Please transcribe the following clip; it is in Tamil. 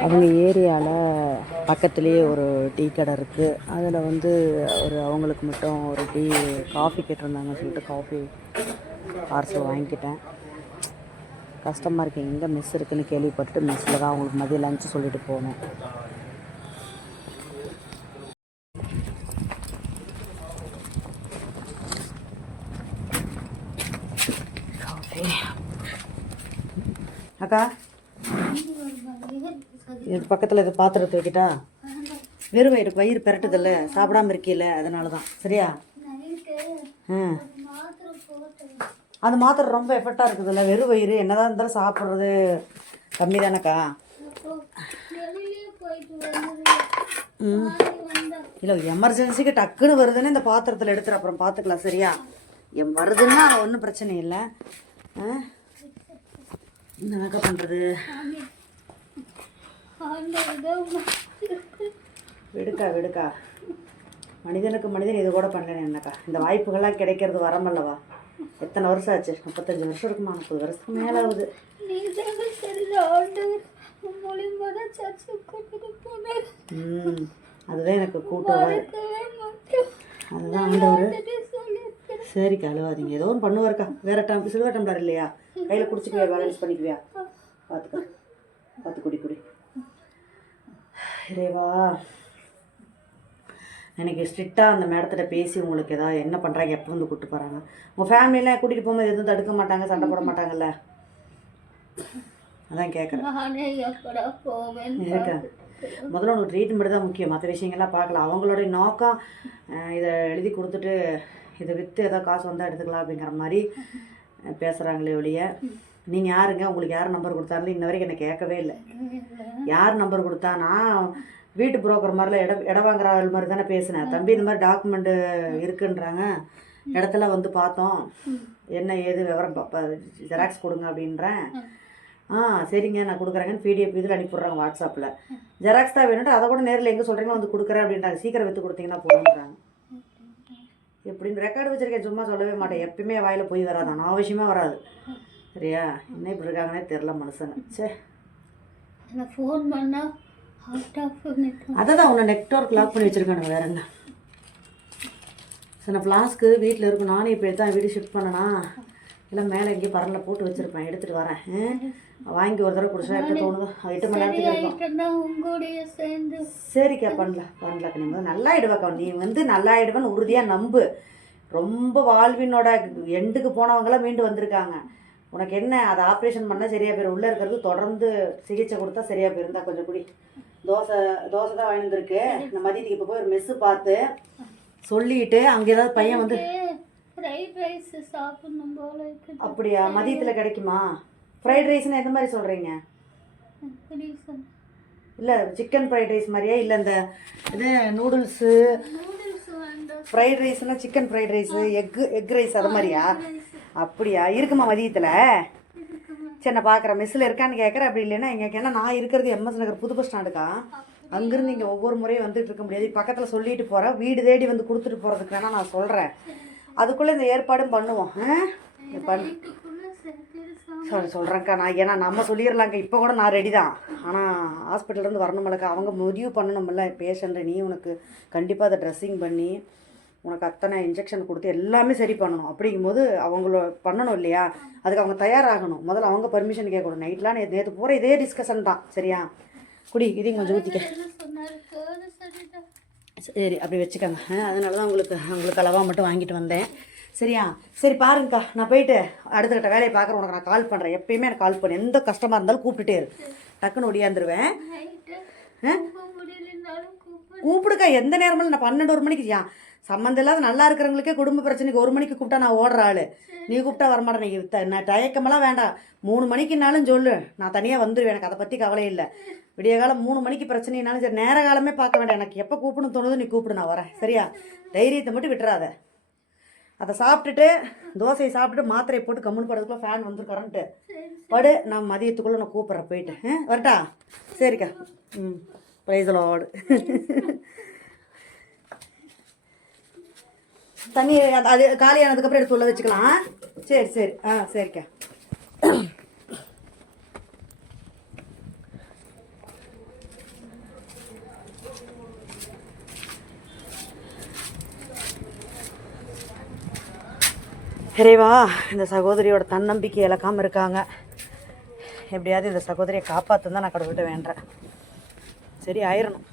அவங்க ஏரியாவில் பக்கத்துலேயே ஒரு டீ கடை இருக்குது அதில் வந்து ஒரு அவங்களுக்கு மட்டும் ஒரு டீ காஃபி கேட்டிருந்தாங்கன்னு சொல்லிட்டு காஃபி பார்சல் வாங்கிக்கிட்டேன். கஷ்டமாக இருக்குது எங்கே மெஸ் இருக்குன்னு கேள்விப்பட்டு மெஸ்ஸில் தான் அவங்களுக்கு மதியம் லஞ்சு சொல்லிட்டு போனோம் அக்கா இது பக்கத்தில் இது பாத்திரத்தை வைக்கிட்டா வெறும் வயிறு வயிறு பெரட்டுதில்ல. சாப்பிடாம இருக்கீல்ல அதனால தான் சரியா? ம் அது மாத்திரை ரொம்ப எஃபெக்டாக இருக்குதுல்ல. வெறும் வயிறு என்னதான் இருந்தாலும் சாப்பிட்றது கம்மி தானேக்கா ம். இல்லை எமர்ஜென்சிக்கு டக்குன்னு வருதுன்னு இந்த பாத்திரத்தில் எடுத்துரு அப்புறம் பார்த்துக்கலாம் சரியா? எம் வருதுன்னா ஒன்றும் பிரச்சனை இல்லை. ஆ? என்னக்கா பண்ணுறது விடுக்கா விடுக்கா. மனிதனுக்கு மனிதன் இது கூட பண்ணல என்னக்கா? இந்த வாய்ப்புகள்லாம் கிடைக்கிறது வரமல்லவா எத்தனை வருஷம் ஆச்சு? முப்பத்தஞ்சு வருஷம் இருக்குமா? முப்பது வருஷத்துக்கு மேலே ஆகுது. அதுதான் எனக்கு கூட்டம் அதுதான் ஆண்டவர் சரிக்கா அழுவாதீங்க. ஏதோ ஒன்று பண்ணுவாருக்கா. வேற டம் சில்வர் டம்ளர் இல்லையா? கையில் குடிச்சிக்குவியா பேலன்ஸ் பண்ணிக்குவியா? பார்த்துக்க பார்த்து குடி குடி. இறைவா எனக்கு ஸ்ட்ரிக்டாக அந்த மேடத்திட்ட பேசி உங்களுக்கு ஏதாவது என்ன பண்ணுறாங்க எப்போ வந்து கூப்பிட்டு போகிறாங்க உங்கள் ஃபேமிலியில் கூட்டிகிட்டு போகும்போது எதுவும் தடுக்க மாட்டாங்க சண்டை போட மாட்டாங்கல்ல? அதான் கேட்குறேன் இருக்கேன் முதல்ல உனக்கு ட்ரீட்மெண்ட் தான் முக்கியம். மற்ற விஷயங்கள்லாம் பார்க்கலாம். அவங்களுடைய நோக்கம் இதை எழுதி கொடுத்துட்டு இதை விற்று ஏதோ காசு வந்தால் எடுத்துக்கலாம் அப்படிங்கிற மாதிரி பேசுகிறாங்களே ஒழிய நீங்கள் யாருங்க? உங்களுக்கு யார் நம்பர் கொடுத்தாலும் இன்ன வரைக்கும் எனக்கு கேட்கவே இல்லை. யார் நம்பர் கொடுத்தா நான் வீட்டு புரோக்கர் மாதிரிலாம் இட இடம் வாங்குற ஆள் மாதிரி தானே பேசினேன். தம்பி இந்த மாதிரி டாக்குமெண்ட்டு இருக்குன்றாங்க. இடத்துல வந்து பார்த்தோம். என்ன ஏது விவரம்? ஜெராக்ஸ் கொடுங்க அப்படின்றேன். ஆ சரிங்க நான் கொடுக்குறேங்கன்னு பிடிஎஃப் இதில் அனுப்பிடுறாங்க வாட்ஸ்அப்பில் ஜெராக்ஸ் தான் வேணும்ட்டு அதை கூட நேரில் எங்கே சொல்கிறீங்களோ வந்து கொடுக்குறேன் அப்படின்றாங்க. சீக்கிரம் விற்று கொடுத்தீங்கன்னா போதுன்றாங்க எப்படின்னு ரெக்கார்டு வச்சிருக்கேன் சும்மா சொல்லவே மாட்டேன். எப்பயுமே வாயில் போய் வராது அனாவசியமாக வராது. சரியா? என்ன இப்படி இருக்காங்கன்னே தெரில மனுஷங்க. சே ஃபோன் பண்ணா அவுட் ஆஃப் நெட் அதை தான் உன்னை நெட்ஒர்க் லாக் பண்ணி வச்சுருக்கானுங்க வேற என்ன? சில ஃப்ளாஸ்க்கு வீட்டில் இருக்கும் நானும் இப்போ தான் வீடு ஷிஃப்ட் பண்ணனா? இல்லை மேலே எங்கேயும் பரலில் போட்டு வச்சுருப்பேன் எடுத்துகிட்டு வரேன்? வாங்கி ஒரு தடவை குடிச்சா எப்போ தோணுதோ? எட்டு மணி நேரத்துக்கு சரிக்கா பண்ணலாம் பண்ணலாம் நீ நல்லா ஆயிடுவாக்கா நீ வந்து நல்லா ஆயிடுவேன்னு உறுதியாக நம்பு. ரொம்ப வாழ்வினோட எண்டுக்கு போனவங்களாம் மீண்டு வந்திருக்காங்க. உனக்கு என்ன அதை ஆப்ரேஷன் பண்ணால் சரியாக போயிடும் உள்ளே இருக்கிறது தொடர்ந்து சிகிச்சை கொடுத்தா சரியாக போயிருந்தா கொஞ்சம் குடி. தோசை தோசை தான் வாங்கி வந்திருக்கு. இந்த மதியத்துக்கு இப்போ போய் ஒரு மெஸ்ஸு பார்த்து சொல்லிட்டு அங்கே ஏதாவது பையன் வந்து ஃப்ரைட் ரைஸ் சாப்பிடணும் போல இருக்குது. அப்படியா? மதியத்தில் கிடைக்குமா? ஃப்ரைட் ரைஸ்னு எந்த மாதிரி சொல்கிறீங்க இல்லை சிக்கன் ஃப்ரைட் ரைஸ் மாதிரியா? இல்லை இந்த இது noodles fried ரைஸ்னா chicken fried rice egg egg rice அது மாதிரியா? அப்படியா? இருக்குமா மதியத்தில்? சரி நான் பார்க்குறேன் மெஸ்ஸில் இருக்கான்னு கேட்குறேன் அப்படி இல்லைன்னா இங்கே ஏன்னா நான் இருக்கிறது எம்எஸ் நகர் புது பஸ் ஸ்டாண்டுக்கா அங்கேருந்து இங்கே ஒவ்வொரு முறையும் வந்துட்டு இருக்க முடியாது. பக்கத்தில் சொல்லிட்டு போகிறேன் வீடு தேடி வந்து கொடுத்துட்டு போகிறதுக்கு வேணால் நான் சொல்கிறேன் அதுக்குள்ளே இந்த ஏற்பாடும் பண்ணுவோம். பண்ணு. சாரி சொல்கிறேன்க்கா நான் ஏன்னா நம்ம சொல்லிடலாங்க இப்போ கூட நான் ரெடி தான். ஆனால் ஹாஸ்பிட்டல்லேருந்து வரணுமில்லக்கா அவங்க முடிவு பண்ணணுமில்ல பேஷண்ட்டு நீ உனக்கு கண்டிப்பாக அதை ட்ரெஸ்ஸிங் பண்ணி உனக்கு அத்தனை இன்ஜெக்ஷன் கொடுத்து எல்லாமே சரி பண்ணணும். அப்படிங்கும்போது அவங்கள பண்ணணும் இல்லையா? அதுக்கு அவங்க தயாராகணும். முதல்ல அவங்க பர்மிஷன் கேட்கணும். நைட்லாம் நேற்று நேற்று பூரா இதே டிஸ்கஷன் தான். சரியா? குடி இதையும் கொஞ்சம் ஊற்றிக்க சரி அப்படி வச்சுக்கோங்க. அதனால தான் உங்களுக்கு உங்களுக்கு அளவாக மட்டும் வாங்கிட்டு வந்தேன். சரியா? சரி பாருங்கக்கா நான் போயிட்டு அடுத்த கட்ட வேலையை பார்க்குறேன். உனக்கு நான் கால் பண்ணுறேன் எப்பயுமே எனக்கு கால் பண்ணு. எந்த கஷ்டமாக இருந்தாலும் கூப்பிட்டுட்டே இரு. டக்குன்னு ஒடியாந்துருவேன். கூப்பிடுக்கா எந்த நேரமும் நான் பன்னெண்டு ஒரு மணிக்கு ஏன் சம்மந்தம் இல்லாத நல்லா இருக்கிறவங்களுக்கே குடும்ப பிரச்சனைக்கு ஒரு மணிக்கு கூப்பிட்டா நான் ஓடுற ஆள். நீ கூப்பிட்டா வரமாட்டேன். நீ நான் தயக்கமெல்லாம் வேண்டாம். மூணு மணிக்குனாலும் சொல்லு. நான் தனியாக வந்துடுவேன் எனக்கு அதை பற்றி கவலை இல்லை. விடிய காலம் மூணு மணிக்கு பிரச்சனைனாலும் சரி நேர காலமே பார்க்க வேண்டாம். எனக்கு எப்போ கூப்பிடணும் தோணுதோ நீ கூப்பிடு நான் வரேன். சரியா? தைரியத்தை மட்டும் விட்டுறாத. அதை சாப்பிட்டுட்டு தோசையை சாப்பிட்டுட்டு மாத்திரையை போட்டு கம்முன்னு படுறதுக்குள்ள ஃபேன் வந்து கரண்ட்டு படு நான் மதியத்துக்குள்ளே நான் கூப்பிட்றேன். போயிட்டு ஆ, வரட்டா? சரிக்கா. ம். ப்ரைஸ் லோடு தண்ணி அது காலியானதுக்கப்புறம் எடுத்து உள்ள வச்சுக்கலாம். சரி சரி. ஆ சரிக்கா. இறைவா இந்த சகோதரியோட தன்னம்பிக்கை இழக்காமல் இருக்காங்க. எப்படியாவது இந்த சகோதரியை காப்பாற்று தான் நான் கடவுள்கிட்ட வேண்டேன் சரி ஆயிரணும்.